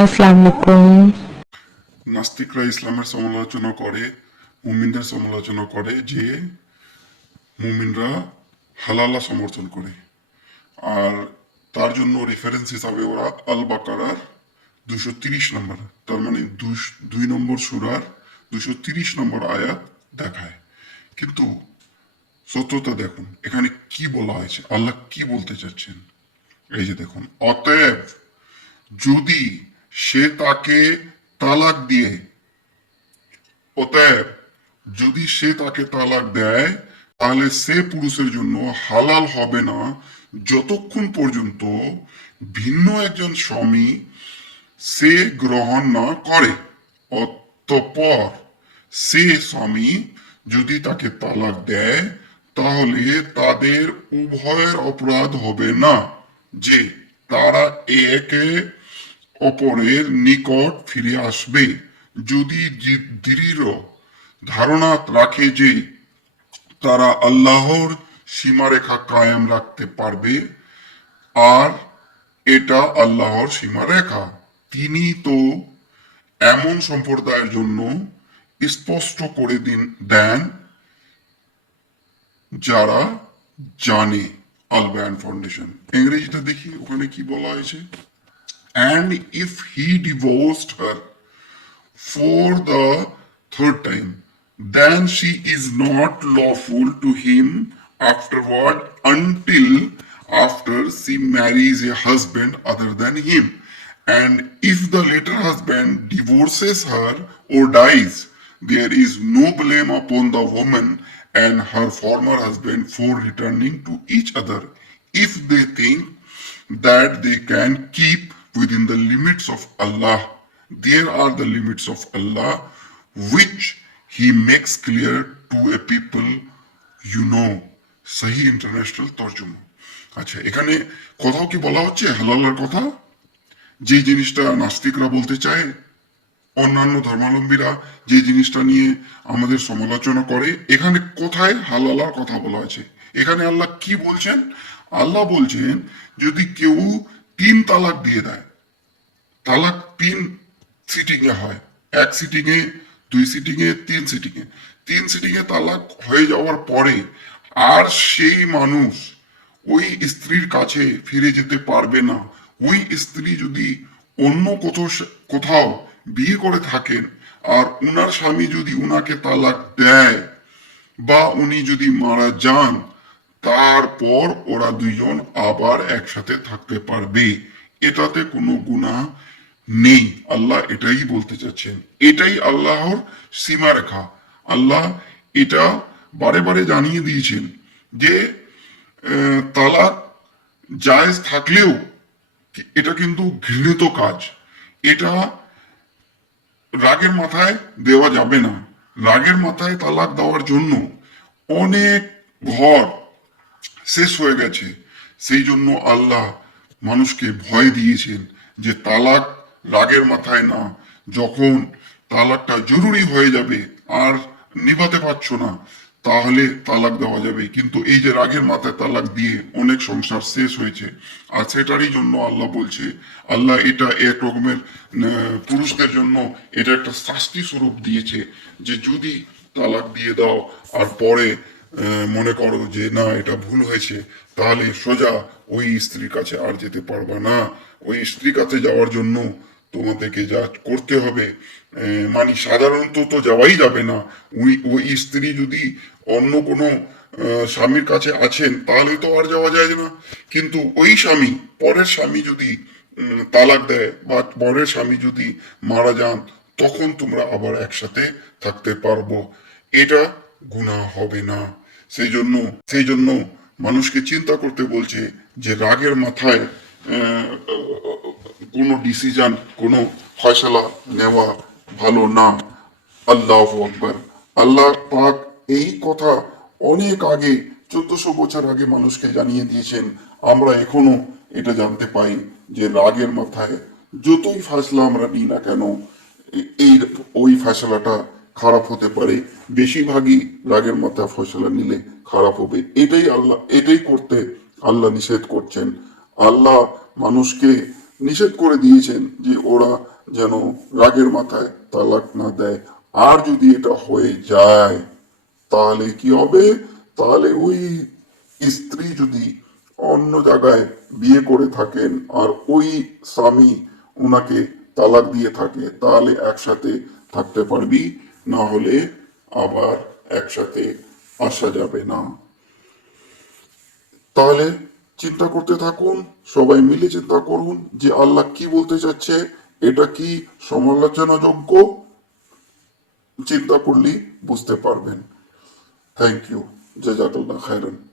আসসালামু আলাইকুম। নাস্তিকরা ইসলামের সমালোচনা করে, মুমিনদের সমালোচনা করে যে মুমিনরা হালালা সমর্থন করে। আর তার জন্য রেফারেন্স হিসাবে ওরা আল বাকারার 230 নম্বর, তার মানে 2 নম্বর সূরার 230 নম্বর আয়াত দেখায়। কিন্তু সত্যতা দেখুন এখানে কি বলা হয়েছে, আল্লাহ কি বলতে চাচ্ছেন। এই যে দেখুন, অতএব যদি সে তাকে তালাক দিয়ে অতএব যদি সে তাকে তালাক দেয়, তাহলে সে পুরুষের জন্য হালাল হবে না যতক্ষণ পর্যন্ত ভিন্ন একজন স্বামী সে গ্রহণ না করে। অতঃপর সে স্বামী যদি তাকে তালাক দেয়, তাহলে তাদের উভয়ের অপরাধ হবে না যে তারা একে অপরের নিকট ফিরে আসবে, যদি দৃঢ় ধারণা রাখে যে তারা আল্লাহর সীমারেখা কায়েম রাখতে পারবে। আর এটা আল্লাহর সীমারেখা। তিনি তো এমন সম্প্রদায়ের জন্য স্পষ্ট করে দেন যারা জানে। আল বায়ান ফাউন্ডেশন। ইংরেজিটা দেখি ওখানে কি বলা হয়েছে। And if he divorced her for the third time, then she is not lawful to him afterward until after she marries a husband other than him. And if the later husband divorces her or dies, there is no blame upon the woman and her former husband for returning to each other if they think that they can keep within the limits of Allah. There are the limits of Allah which He makes clear to a people you know. সহি international তর্জমা। আচ্ছা, এখানে কোথাও কি বলা হচ্ছে হালালার কথা? যে জিনিসটা নাস্তিকরা বলতে চায়, অন্যান্য ধর্মাবলম্বীরা যে জিনিসটা নিয়ে আমাদের সমালোচনা করে, এখানে কোথায় হালালার কথা বলা হয়েছে? এখানে আল্লাহ কি বলছেন? আল্লাহ বলছেন যদি কেউ 3 তালাক দিয়ে দেয়, তালাক 3 সিটিংয়ে হয়, 1 সিটিংয়ে, 2 সিটিংয়ে, 3 সিটিংয়ে, 3 সিটিংয়ে তালাক হয়ে যাওয়ার পরে আর সেই মানুষ ওই স্ত্রীর কাছে ফিরে যেতে পারবে না। ওই স্ত্রী যদি অন্য কোথাও বিয়ে করে থাকেন আর উনার স্বামী যদি উনাকে তালাক দেয় বা উনি যদি মারা যান, তারপর ওরা দুইজন আবার একসাথে থাকতে পারবে। এটাতে কোনো গুনাহ নেই। আল্লাহ এটাই বলতে চাচ্ছেন, এটাই আল্লাহর সীমারেখা। আল্লাহ এটা বারে বারে জানিয়ে দিয়েছেন যে তালাক জায়েজ থাকলেও এটা কিন্তু ঘৃণিত কাজ। এটা রাগের মাথায় দেওয়া যাবে না। রাগের মাথায় তালাক দেওয়ার জন্য অনেক ঘর শেষ হয়ে গেছে। সেই জন্য আল্লাহ মানুষকে ভয় দিয়েছেন যে তালাক রাগের মাথায় না, যখন তালাকটা জরুরি হয়ে যাবে আর নিভাতে পারছো না, তাহলে তালাক দেওয়া যাবে। কিন্তু এই যে রাগের মাথায় তালাক দিয়ে অনেক সংসার শেষ হয়েছে, আর সেটারই জন্য আল্লাহ বলছে, আল্লাহ এটা এক রকমের পুরুষদের জন্য এটা একটা শাস্তি স্বরূপ দিয়েছে যে যদি তালাক দিয়ে দাও আর পরে মনে করো যে না এটা ভুল হয়েছে, তাহলে সোজা ওই স্ত্রীর কাছে আর যেতে পারবা না। ওই স্ত্রীর কাছে যাওয়ার জন্য তোমাদেরকে যা করতে হবে, মানে সাধারণত তো যাওয়াই যাবে না। ওই স্ত্রী যদি অন্য কোনো স্বামীর কাছে আছেন তাহলে তো আর যাওয়া যায় না। কিন্তু ওই স্বামী, পরের স্বামী যদি তালাক দেয় বা পরের স্বামী যদি মারা যান, তখন তোমরা আবার একসাথে থাকতে পারবো। এটা গুনাহ হবে না। সেই জন্য মানুষকে চিন্তা করতে বলছে যে রাগের মাথায় কোনো ডিসিশন, কোনো ফয়সালা নেওয়া ভালো না। আল্লাহু আকবার। আল্লাহ পাক এই কথা অনেক আগে, 1400 বছর আগে মানুষকে জানিয়ে দিয়েছেন। আমরা এখনো এটা জানতে পাই যে রাগের মাথায় যতই ফয়সালা আমরা নিই না কেন, এই ওই ফয়সালাটা খারাপ হতে পারে। বেশিরভাগই রাগের মাথায় ফয়সালা নিলে খারাপ হবে। এটাই করতে আল্লাহ নিষেধ করছেন। আল্লাহ মানুষকে নিষেধ করে দিয়েছেন যে ওরা যেন রাগের মাথায় তালাক না দেয়। আর যদি এটা হয়ে যায় তাহলে কি হবে? তাহলে ওই স্ত্রী যদি অন্য জায়গায় বিয়ে করে থাকেন আর ওই স্বামী ওনাকে তালাক দিয়ে থাকে, তাহলে একসাথে থাকতে পারবি, না হলে আবার একসাথে আসা যাবে না। তাহলে চিন্তা করতে থাকুন, সবাই মিলে চিন্তা করুন যে আল্লাহ কি বলতে চাচ্ছে, এটা কি সমালোচনাযোগ্য, চিন্তা করলেই বুঝতে পারবেন। Thank you. জাজাকাল্লাহ খায়রান।